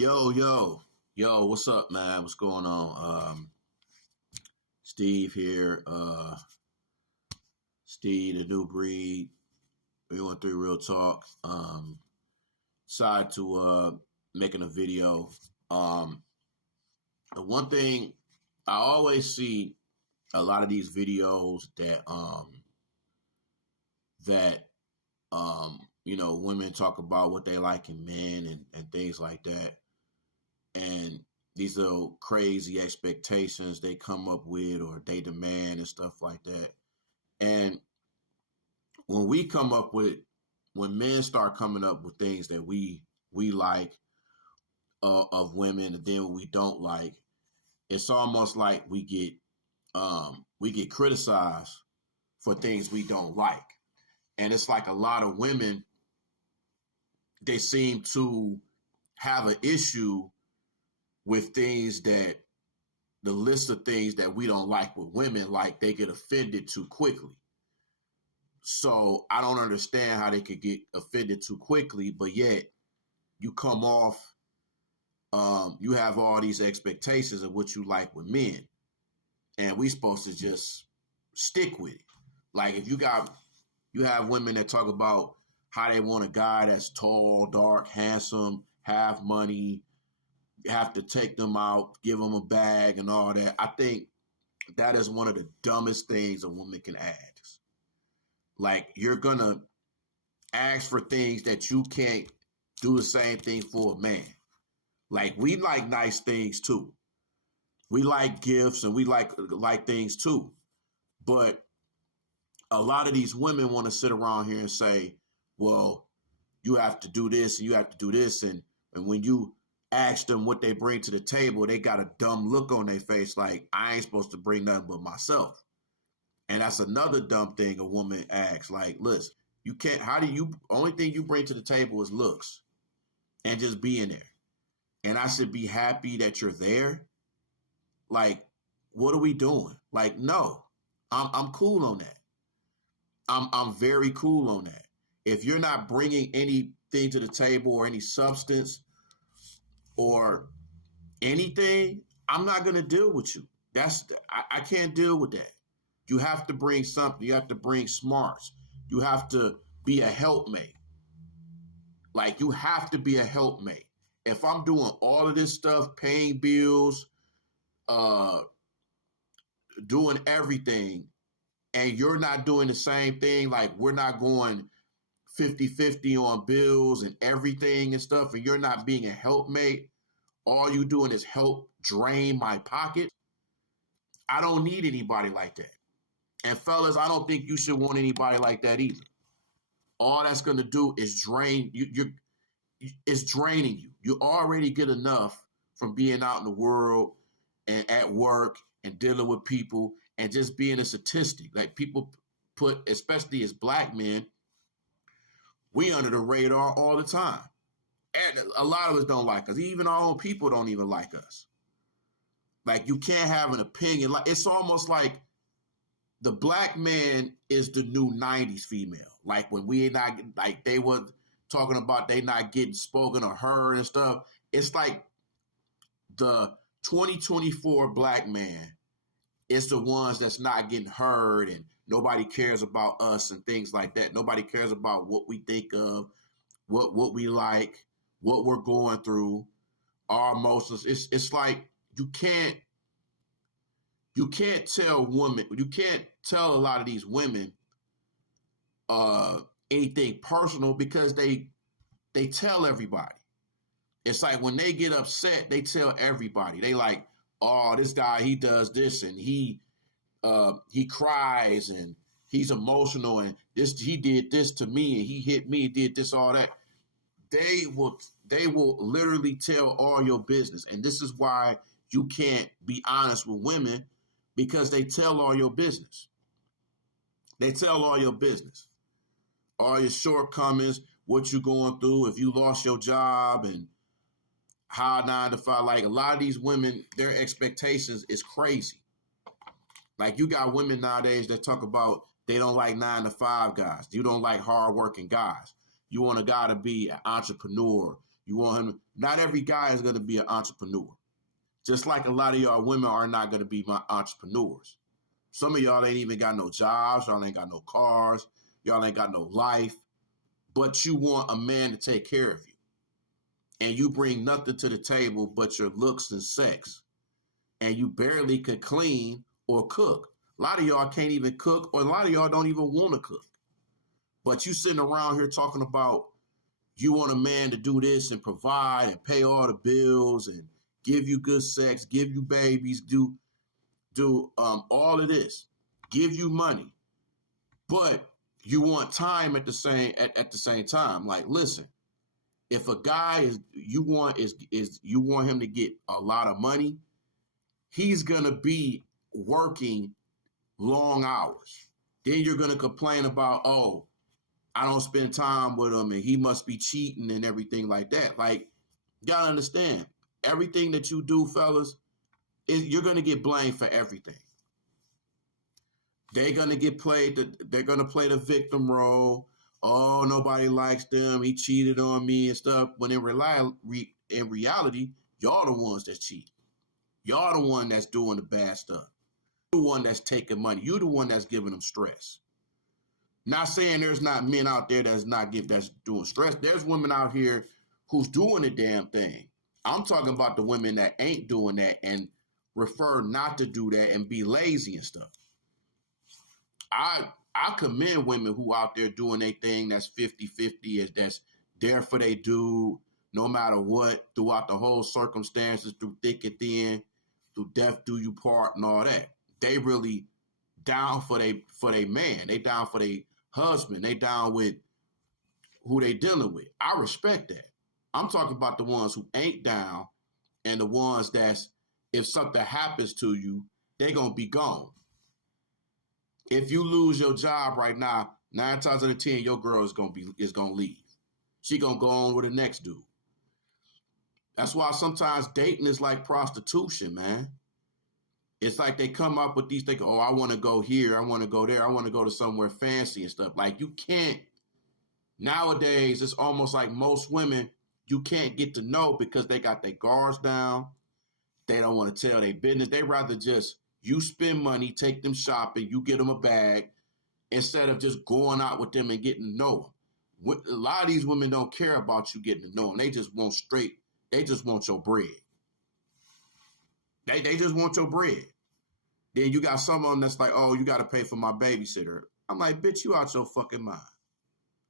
Yo, yo, yo, what's up, man? What's going on? Steve here. Steve, the new breed. 313 Real Talk. Decided to making a video. Um, the one thing I always see a lot of these videos that women talk about what they like in men and things like that. And these little crazy expectations they come up with or they demand and stuff like that. And when we come up with when men start coming up with things that we like of women and then we don't like, it's almost like we get criticized for things we don't like. And it's like a lot of women, they seem to have an issue with things that the list of things that we don't like with women, like they get offended too quickly. So I don't understand how they could get offended too quickly, but yet you come off, you have all these expectations of what you like with men, and we supposed to just stick with it. Like if you have women that talk about how they want a guy that's tall, dark, handsome, have money, have to take them out, give them a bag and all that. I think that is one of the dumbest things a woman can ask. Like you're gonna ask for things that you can't do the same thing for a man. Like we like nice things too. We like gifts and we like things too. But a lot of these women want to sit around here and say, well, you have to do this and you have to do this. And when you ask them what they bring to the table, they got a dumb look on their face like, I ain't supposed to bring nothing but myself. And that's another dumb thing a woman asks. Like, listen, you can't, only thing you bring to the table is looks and just being there. And I should be happy that you're there. Like, what are we doing? Like, no, I'm cool on that. I'm very cool on that. If you're not bringing anything to the table or any substance or anything, I'm not going to deal with you. I can't deal with that. You have to bring something. You have to bring smarts. You have to be a helpmate. Like you have to be a helpmate. If I'm doing all of this stuff, paying bills, uh, doing everything, and you're not doing the same thing, like we're not going 50-50 on bills and everything and stuff, and you're not being a helpmate, all you doing is help drain my pocket. I don't need anybody like that. And fellas, I don't think you should want anybody like that either. All that's going to do is drain you. It's draining you. You already get enough from being out in the world and at work and dealing with people and just being a statistic. Like people put, especially as black men, we under the radar all the time. And a lot of us don't like us. Even our own people don't even like us. Like you can't have an opinion. Like it's almost like the black man is the new 90s female. Like when we not like they were talking about they not getting spoken or heard and stuff. It's like the 2024 black man is the ones that's not getting heard and nobody cares about us and things like that. Nobody cares about what we think of, what we like, what we're going through, our emotions. It's like you can't tell a lot of these women anything personal because they tell everybody. It's like when they get upset, they tell everybody. They like, oh, this guy, he does this and he cries and he's emotional and he did this to me and he hit me, did this, all that. They will literally tell all your business. And this is why you can't be honest with women because they tell all your business. They tell all your business, all your shortcomings, what you're going through, if you lost your job and how 9 to 5. Like a lot of these women, their expectations is crazy. Like you got women nowadays that talk about they don't like 9 to 5 guys. You don't like hardworking guys. You want a guy to be an entrepreneur. You want him. Not every guy is going to be an entrepreneur. Just like a lot of y'all women are not going to be my entrepreneurs. Some of y'all ain't even got no jobs. Y'all ain't got no cars. Y'all ain't got no life. But you want a man to take care of you. And you bring nothing to the table but your looks and sex. And you barely could clean or cook. A lot of y'all can't even cook, or a lot of y'all don't even want to cook. But you sitting around here talking about you want a man to do this and provide and pay all the bills and give you good sex, give you babies, do all of this, give you money. But you want time at the same time. Like, listen, if a guy you want him to get a lot of money, he's gonna be working long hours. Then you're gonna complain about, oh, I don't spend time with him and he must be cheating and everything like that. Like, you gotta understand, everything that you do, fellas, you're gonna get blamed for everything. They're gonna play the victim role. Oh, nobody likes them. He cheated on me and stuff. When in reality, y'all the ones that's cheating. Y'all the one that's doing the bad stuff. You're the one that's taking money. You're the one that's giving them stress. Not saying there's not men out there that's doing stress. There's women out here who's doing the damn thing. I'm talking about the women that ain't doing that and prefer not to do that and be lazy and stuff. I commend women who out there doing their thing that's 50-50, that's there for they dude, no matter what, throughout the whole circumstances, through thick and thin, through death do you part and all that. They really down for they man. They down for their husband. They down with who they dealing with. I respect that. I'm talking about the ones who ain't down and the ones that's, if something happens to you, they gonna be gone. If you lose your job right now, 9 times out of 10, your girl is gonna leave. She gonna go on with the next dude. That's why sometimes dating is like prostitution, man. It's like they come up with these things, oh, I want to go here, I want to go there, I want to go to somewhere fancy and stuff. Like, you can't, nowadays, it's almost like most women, you can't get to know because they got their guards down. They don't want to tell their business. They rather just, you spend money, take them shopping, you get them a bag, instead of just going out with them and getting to know them. A lot of these women don't care about you getting to know them. They just want your bread. They just want your bread. Then you got some of them that's like, oh, you got to pay for my babysitter. I'm like, bitch, you out your fucking mind.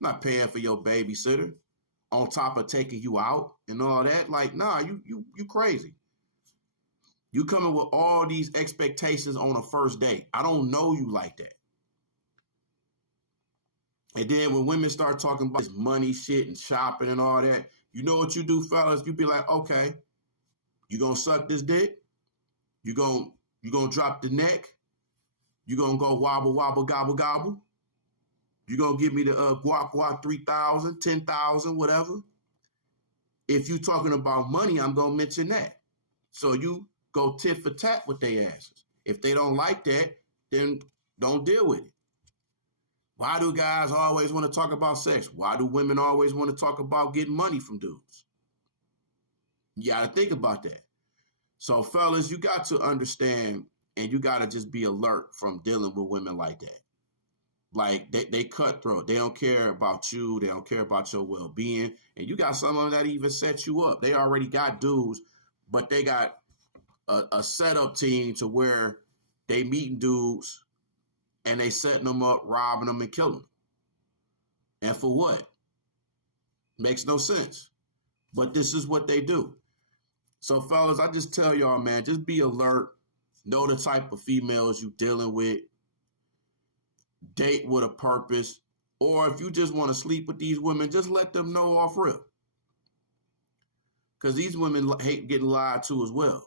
I'm not paying for your babysitter on top of taking you out and all that. Like, nah, you crazy. You coming with all these expectations on a first date. I don't know you like that. And then when women start talking about this money shit and shopping and all that, you know what you do, fellas? You be like, okay, you gonna suck this dick? You gonna drop the neck? You gonna go wobble, wobble, gobble, gobble? You gonna give me the guac, guac 3,000, 10,000, whatever? If you talking about money, I'm gonna mention that. So you go tit for tat with their asses. If they don't like that, then don't deal with it. Why do guys always want to talk about sex? Why do women always want to talk about getting money from dudes? You got to think about that. So, fellas, you got to understand and you got to just be alert from dealing with women like that. Like, they cutthroat. They don't care about you. They don't care about your well-being. And you got some of them that even set you up. They already got dudes, but they got a setup team to where they meeting dudes and they setting them up, robbing them, and killing them. And for what? Makes no sense. But this is what they do. So, fellas, I just tell y'all, man, just be alert. Know the type of females you dealing with. Date with a purpose. Or if you just want to sleep with these women, just let them know off rip. Because these women hate getting lied to as well.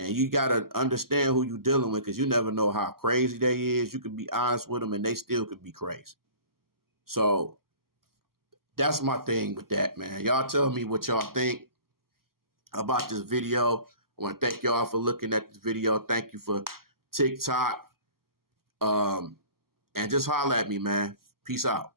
And you got to understand who you're dealing with because you never know how crazy they is. You can be honest with them and they still could be crazy. So that's my thing with that, man. Y'all tell me what y'all think about this video. I want to thank y'all for looking at this video. Thank you for TikTok. And just holler at me, man. Peace out.